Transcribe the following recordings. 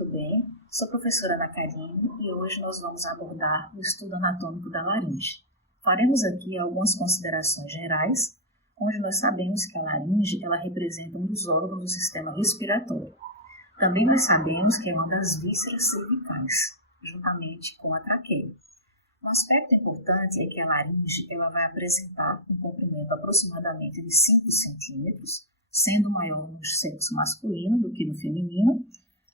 tudo bem? Sou a professora Ana Karine e hoje nós vamos abordar o estudo anatômico da laringe. Faremos aqui algumas considerações gerais, onde nós sabemos que a laringe ela representa um dos órgãos do sistema respiratório. Também nós sabemos que é uma das vísceras cervicais, juntamente com a traqueia. Um aspecto importante é que a laringe ela vai apresentar um comprimento aproximadamente de 5 centímetros, sendo maior no sexo masculino do que no feminino.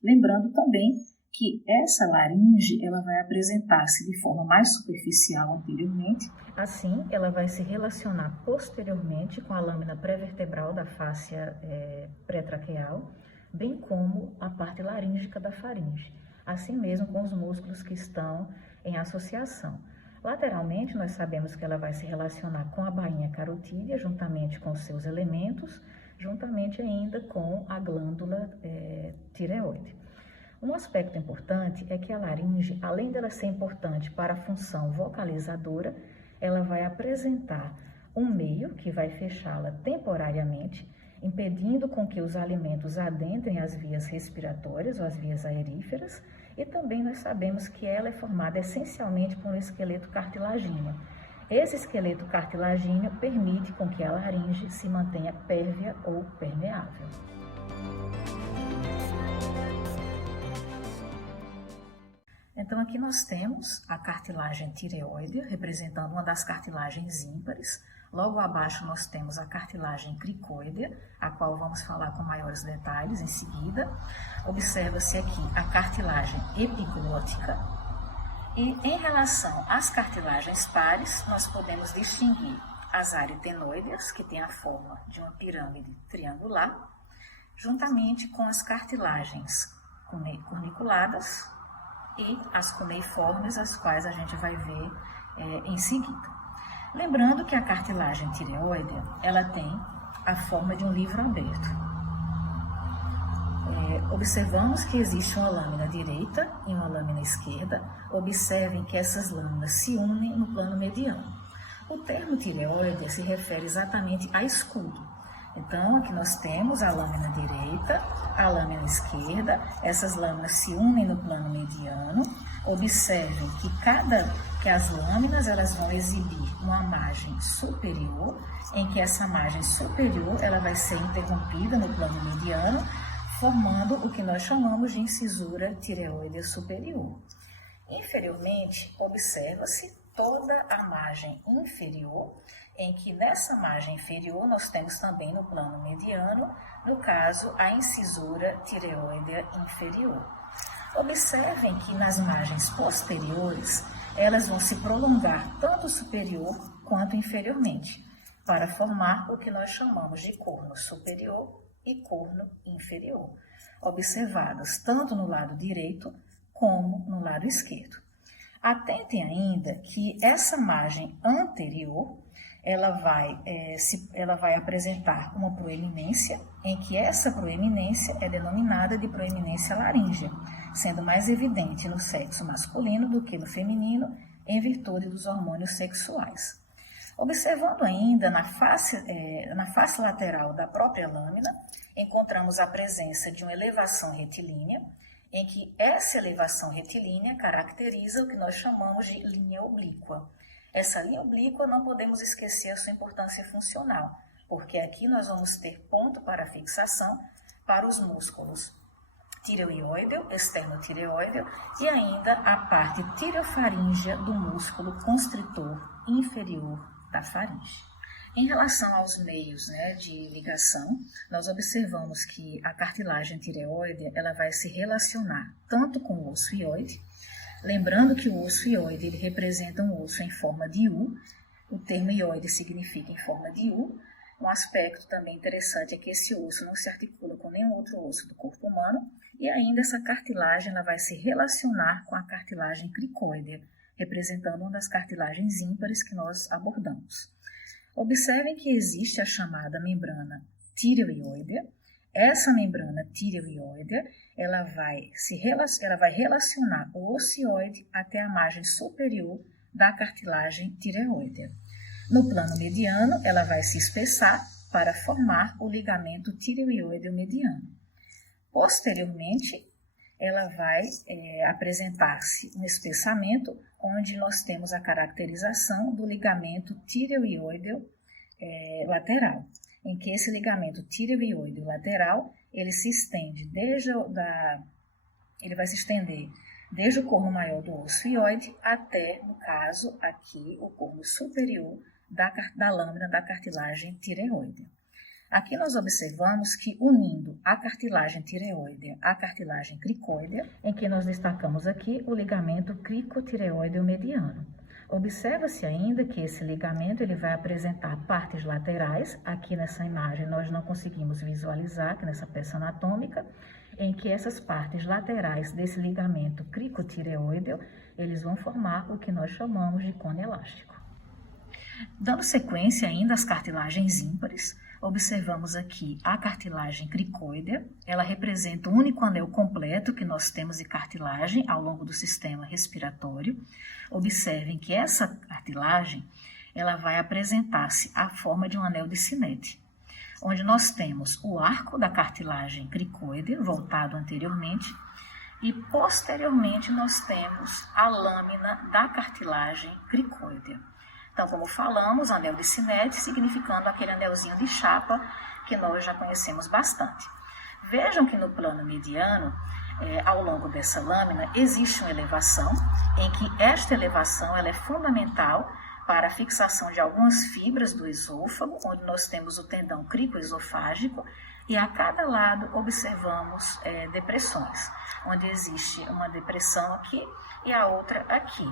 Lembrando também que essa laringe ela vai apresentar-se de forma mais superficial anteriormente. Assim, ela vai se relacionar posteriormente com a lâmina pré-vertebral da fáscia pré-traqueal, bem como a parte laríngica da faringe, assim mesmo com os músculos que estão em associação. Lateralmente, nós sabemos que ela vai se relacionar com a bainha carotídea, juntamente com os seus elementos, juntamente ainda com a glândula tireoide. Um aspecto importante é que a laringe, além dela ser importante para a função vocalizadora, ela vai apresentar um meio que vai fechá-la temporariamente, impedindo com que os alimentos adentrem as vias respiratórias ou as vias aeríferas, e também nós sabemos que ela é formada essencialmente por um esqueleto cartilagíneo. Esse esqueleto cartilagíneo permite com que a laringe se mantenha pérvia ou permeável. Então, aqui nós temos a cartilagem tireoide, representando uma das cartilagens ímpares. Logo abaixo nós temos a cartilagem cricoide, a qual vamos falar com maiores detalhes em seguida. Observa-se aqui a cartilagem epiglótica. E em relação às cartilagens pares, nós podemos distinguir as aritenoides, que tem a forma de uma pirâmide triangular, juntamente com as cartilagens corniculadas e as cuneiformes, as quais a gente vai ver em seguida. Lembrando que a cartilagem tireoide, ela tem a forma de um livro aberto. Observamos que existe uma lâmina direita e uma lâmina esquerda. Observem que essas lâminas se unem no plano mediano. O termo tireoide se refere exatamente a escudo. Então, aqui nós temos a lâmina direita, a lâmina esquerda, essas lâminas se unem no plano mediano. Observem que as lâminas elas vão exibir uma margem superior, em que essa margem superior ela vai ser interrompida no plano mediano, formando o que nós chamamos de incisura tireoide superior. Inferiormente, observa-se toda a margem inferior, em que nessa margem inferior nós temos também no plano mediano, no caso, a incisura tireoide inferior. Observem que nas margens posteriores, elas vão se prolongar tanto superior quanto inferiormente, para formar o que nós chamamos de corno superior e corno inferior, observadas tanto no lado direito como no lado esquerdo. Atentem ainda que essa margem anterior, ela vai apresentar uma proeminência, em que essa proeminência é denominada de proeminência laríngea, sendo mais evidente no sexo masculino do que no feminino, em virtude dos hormônios sexuais. Observando ainda na face lateral da própria lâmina, encontramos a presença de uma elevação retilínea, em que essa elevação retilínea caracteriza o que nós chamamos de linha oblíqua. Essa linha oblíqua não podemos esquecer a sua importância funcional, porque aqui nós vamos ter ponto para fixação para os músculos tireoideo, externotireoideo e ainda a parte tireofaríngea do músculo constritor inferior da faringe. Em relação aos meios de ligação, nós observamos que a cartilagem tireoide ela vai se relacionar tanto com o osso hioide, lembrando que o osso hioide ele representa um osso em forma de U, o termo hioide significa em forma de U. Um aspecto também interessante é que esse osso não se articula com nenhum outro osso do corpo humano, e ainda essa cartilagem ela vai se relacionar com a cartilagem cricoide, representando uma das cartilagens ímpares que nós abordamos. Observem que existe a chamada membrana tireoidea. Essa membrana tireoidea, ela vai relacionar o ocioide até a margem superior da cartilagem tireoidea. No plano mediano, ela vai se espessar para formar o ligamento tireoideo mediano. Posteriormente, ela vai apresentar-se um espessamento onde nós temos a caracterização do ligamento tireoideo lateral, em que esse ligamento tireoideo lateral ele se estende ele vai se estender desde o corno maior do osso hioide até, no caso, aqui, o corno superior da lâmina da cartilagem tireoidea. Aqui nós observamos que, unindo a cartilagem tireoidea à cartilagem cricoidea, em que nós destacamos aqui o ligamento cricotireoideo mediano. Observa-se ainda que esse ligamento ele vai apresentar partes laterais. Aqui nessa imagem nós não conseguimos visualizar, aqui nessa peça anatômica, em que essas partes laterais desse ligamento cricotireoideo, eles vão formar o que nós chamamos de cone elástico. Dando sequência ainda às cartilagens ímpares, observamos aqui a cartilagem cricoidea. Ela representa o único anel completo que nós temos de cartilagem ao longo do sistema respiratório. Observem que essa cartilagem ela vai apresentar-se a forma de um anel de Sinete, onde nós temos o arco da cartilagem cricoidea voltado anteriormente e posteriormente nós temos a lâmina da cartilagem cricoidea. Então, como falamos, anel de Sinete significando aquele anelzinho de chapa que nós já conhecemos bastante. Vejam que no plano mediano, ao longo dessa lâmina, existe uma elevação, em que esta elevação ela é fundamental para a fixação de algumas fibras do esôfago, onde nós temos o tendão cricoesofágico, e a cada lado observamos depressões, onde existe uma depressão aqui e a outra aqui,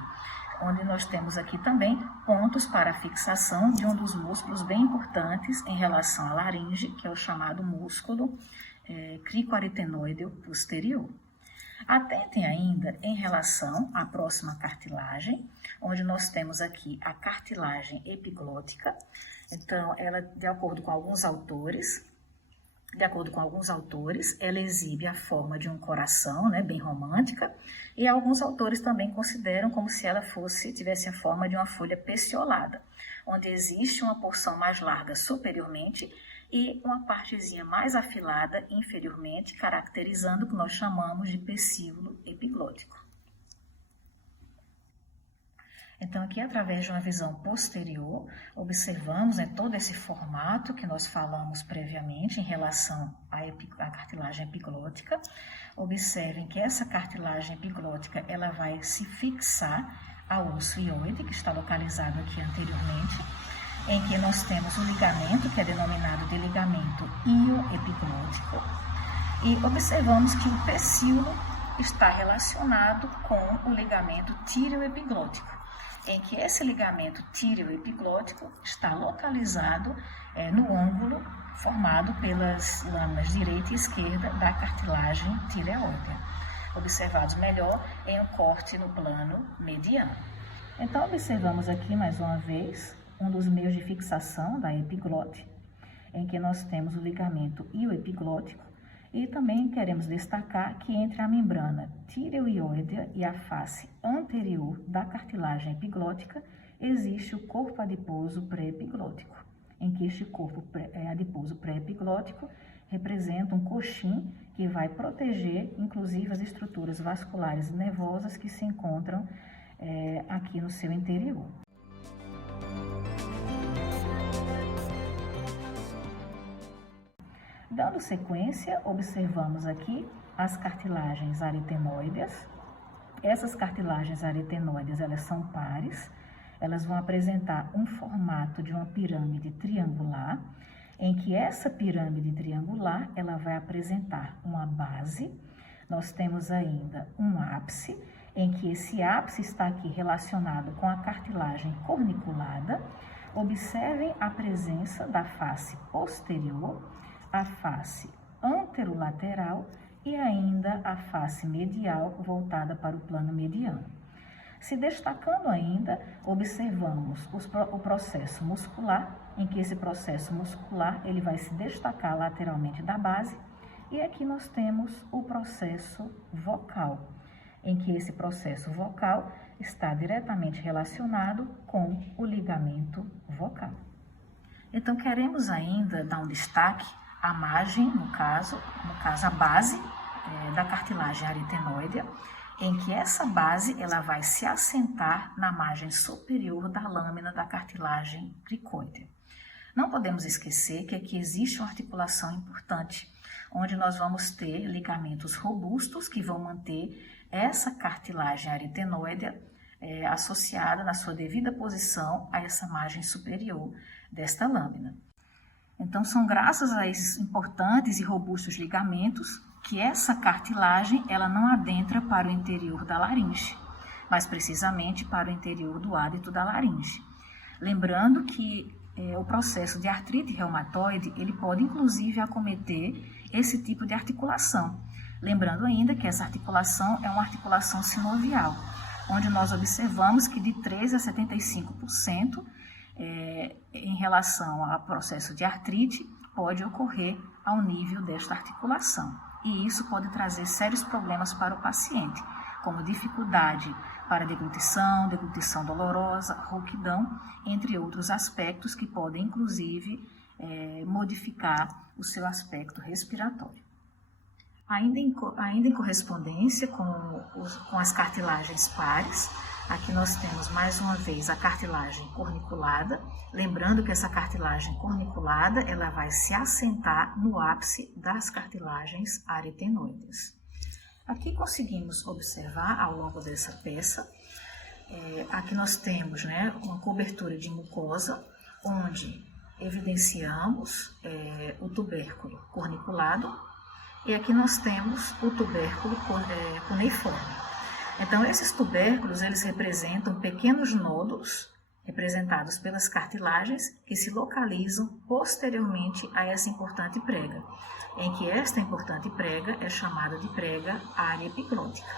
onde nós temos aqui também pontos para a fixação de um dos músculos bem importantes em relação à laringe, que é o chamado músculo cricoaritenoideo posterior. Atentem ainda em relação à próxima cartilagem, onde nós temos aqui a cartilagem epiglótica. Então, ela, de acordo com alguns autores, ela exibe a forma de um coração, né, bem romântica, e alguns autores também consideram como se ela tivesse a forma de uma folha peciolada, onde existe uma porção mais larga superiormente e uma partezinha mais afilada inferiormente, caracterizando o que nós chamamos de pecíolo epiglótico. Então, aqui, através de uma visão posterior, observamos todo esse formato que nós falamos previamente em relação à cartilagem epiglótica. Observem que essa cartilagem epiglótica ela vai se fixar ao osso hioide, que está localizado aqui anteriormente, em que nós temos o ligamento, que é denominado de ligamento ioepiglótico, e observamos que o pecíolo está relacionado com o ligamento tireoepiglótico, em que esse ligamento tireoepiglótico está localizado no ângulo formado pelas lâminas direita e esquerda da cartilagem tireoidea, observados melhor em um corte no plano mediano. Então, observamos aqui mais uma vez um dos meios de fixação da epiglote, em que nós temos o ligamento ioepiglótico, e também queremos destacar que entre a membrana tireoideia e a face anterior da cartilagem epiglótica existe o corpo adiposo pré-epiglótico, em que este corpo adiposo pré-epiglótico representa um coxim que vai proteger, inclusive, as estruturas vasculares e nervosas que se encontram aqui no seu interior. Dando sequência, observamos aqui as cartilagens aritenoides. Essas cartilagens aritenoides, elas são pares, elas vão apresentar um formato de uma pirâmide triangular, em que essa pirâmide triangular, ela vai apresentar uma base. Nós temos ainda um ápice, em que esse ápice está aqui relacionado com a cartilagem corniculada. Observem a presença da face posterior, a face anterolateral e ainda a face medial voltada para o plano mediano. Se destacando ainda, observamos o processo muscular, em que esse processo muscular ele vai se destacar lateralmente da base, e aqui nós temos o processo vocal, em que esse processo vocal está diretamente relacionado com o ligamento vocal. Então, queremos ainda dar um destaque à margem, no caso a base da cartilagem aritenoidea, em que essa base ela vai se assentar na margem superior da lâmina da cartilagem cricoidea. Não podemos esquecer que aqui existe uma articulação importante, onde nós vamos ter ligamentos robustos que vão manter essa cartilagem aritenoidea associada na sua devida posição a essa margem superior desta lâmina. Então, são graças a esses importantes e robustos ligamentos que essa cartilagem ela não adentra para o interior da laringe, mas precisamente para o interior do ádito da laringe. Lembrando que o processo de artrite reumatoide ele pode inclusive acometer esse tipo de articulação. Lembrando ainda que essa articulação é uma articulação sinovial, onde nós observamos que de 3 a 75% em relação ao processo de artrite pode ocorrer ao nível desta articulação. E isso pode trazer sérios problemas para o paciente, como dificuldade para deglutição dolorosa, rouquidão, entre outros aspectos que podem, inclusive, modificar o seu aspecto respiratório. Ainda em correspondência com as cartilagens pares, aqui nós temos mais uma vez a cartilagem corniculada, lembrando que essa cartilagem corniculada ela vai se assentar no ápice das cartilagens aritenoides. Aqui conseguimos observar ao longo dessa peça, aqui nós temos uma cobertura de mucosa, onde evidenciamos o tubérculo corniculado, e aqui nós temos o tubérculo cuneiforme. Então, esses tubérculos, eles representam pequenos nódulos, representados pelas cartilagens, que se localizam posteriormente a essa importante prega, em que esta importante prega é chamada de prega área epiglótica.